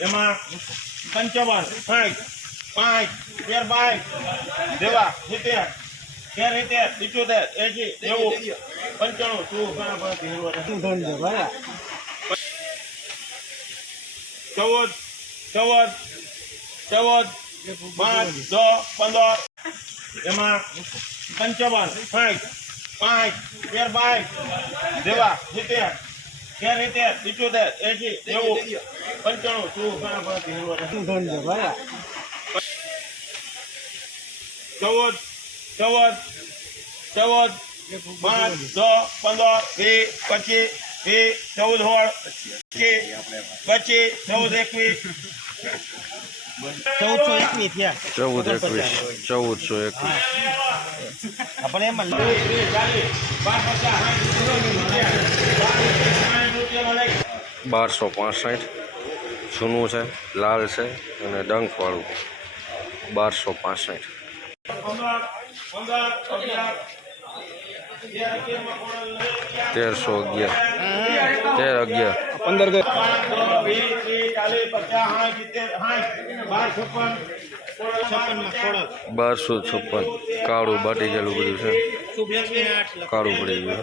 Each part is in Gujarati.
એમાં પંચાવન સાઠ પાંચ તેર બાય દેવા સિત્તેર તેર સિત્તેર પિચોતેર એસી નેવું પંચાણું તું ઘણા બધા તહેવારો ચૌદ ચૌદ ચૌદ પાંચ દસ પંદર એમાં પંચાવન સાઠ પાંચ તેર બાય દેવા સિત્તેર તેર સિત્તેર પિચોતેર એસી નેવું પંચાણું તહેવારો ચૌદ ચૌદ ચૌદ પાંચ છ પંદર વીસ પચીસ વીસ ચૌદ સોળ પચીસ ચૌદ એકવીસ. ચૌદસો એકવીસ થયા. ચૌદ એકવીસ ચૌદસો એકવીસ. આપણે એમાં ચાલીસ, બાર પચાસ, બારસો પાસઠ જૂનું છે લાલ છે અને ડંખવાળું બારસો પાસઠ પંદર પંદર અગિયાર તેર અગિયારમાં કોણ લે? તેરસો અગિયાર તેર અગિયાર પંદર ગઈ પાંચ, દસ, વીસ, ત્રીસ, ચાલીસ, પચાસ, સાઠ, સિત્તેર, સાઠ, બાર છપ્પન છપ્પનમાં સોળ બારસો છપ્પન કાળું બાટી ગયેલું બધું છે કાળું પડી ગયું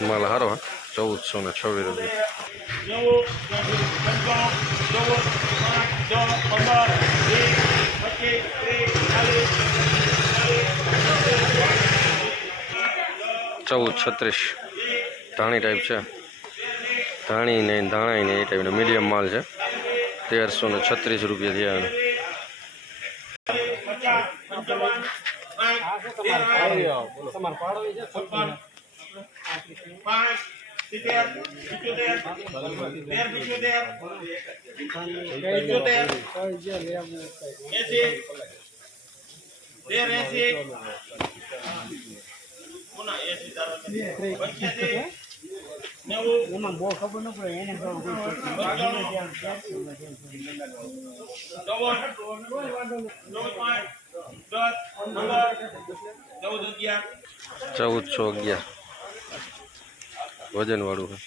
માલ હારો હા ચૌદસો ને છવ્વીસ રૂપિયા ચૌદ છત્રીસ ધાણી ટાઈપ છે. ધાણી ને ધાણાઈ ને એ ટાઈપનો મીડિયમ માલ છે. તેરસો ને છત્રીસ રૂપિયા થયા પાંચ સિત્તેર પિચોતેર તેર પિચોતેર પિચોતેર એસી તેર એસી પુનઃ એસી તારો પંચ્યાસી નેવું એમાં બહુ ખબર ન પડે એને ચૌદ ચૌદ પાંચ દસ પંદર ચૌદ અગિયાર ચૌદસો અગિયાર વજનવાળું છે.